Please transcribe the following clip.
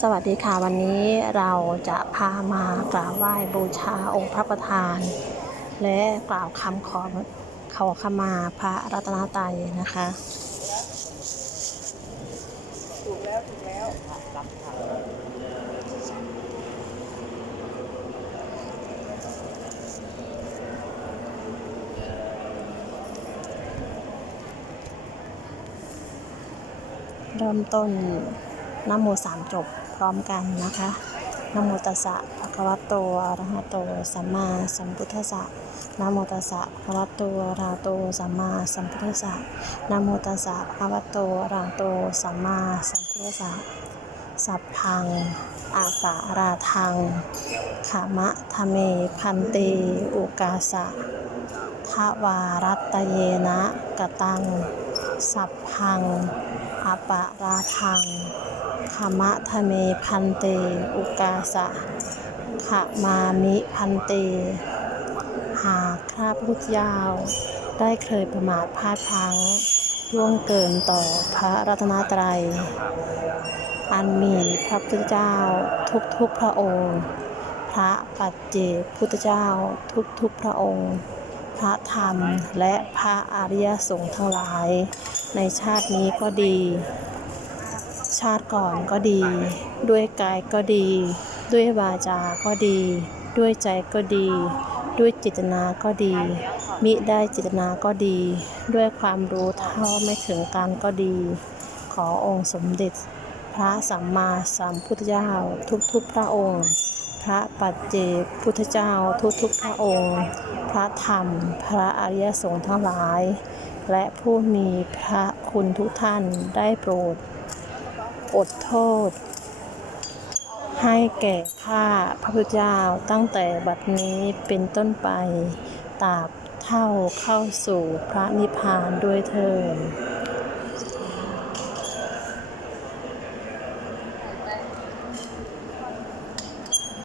สวัสดีค่ะวันนี้เราจะพามากราบไหว้บูชาองค์พระประธาน และกล่าวคำขอขอขมาพระรัตนตรัยนะคะถูกแล้วถูกแล้วรับเริ่มต้น นโมสามจบพร้อมกันนะคะนโมตัสสะภะคะวะโตอะระหะโต สัมมาสัมพุทธัสสะนโมตัสสะภะคะวะโตอะระหะโต สัมมาสัมพุทธัสสะนโมตัสสะภะคะวะโตอะระหะโต สัมมาสัมพุทธัสสะ สัพพัง อาปาราทังขามะทะเม พันเต อุกาสะทวารัตเยนะกตัง สัพพัง อปาราทัง ขมะทะเมพันเต อุกาสะขมามิพันเต หากข้าพระพุทธเจ้าได้เคยประมาทพลาดพลั้งล่วงเกินต่อพระรัตนตรัย อันมีพระพุทธเจ้าทุกๆพระองค์ พระปัจเจกพุทธเจ้าทุกๆพระองค์ พระธรรมและพระอริยสงฆ์ทั้งหลาย ในชาตินี้ก็ดี ชาติก่อนก็ดี ด้วยกายก็ดี ด้วยวาจาก็ดี ด้วยใจก็ดี ด้วยเจตนาก็ดี มิได้เจตนาก็ดี ด้วยความรู้เท่าไม่ถึงการก็ดี ขอองค์สมเด็จ พระสัมมาสัมพุทธเจ้าทุกๆพระองค์ พระปัจเจกพุทธเจ้าทุกๆพระองค์ พระธรรม พระอริยสงฆ์ทั้งหลาย และผู้มีพระคุณทุกท่านได้โปรด อดโทษ ให้แก่ข้าพระพุทธเจ้าตั้งแต่บัดนี้เป็นต้นไปตราบเท่าเข้าสู่พระนิพพานด้วยเถิด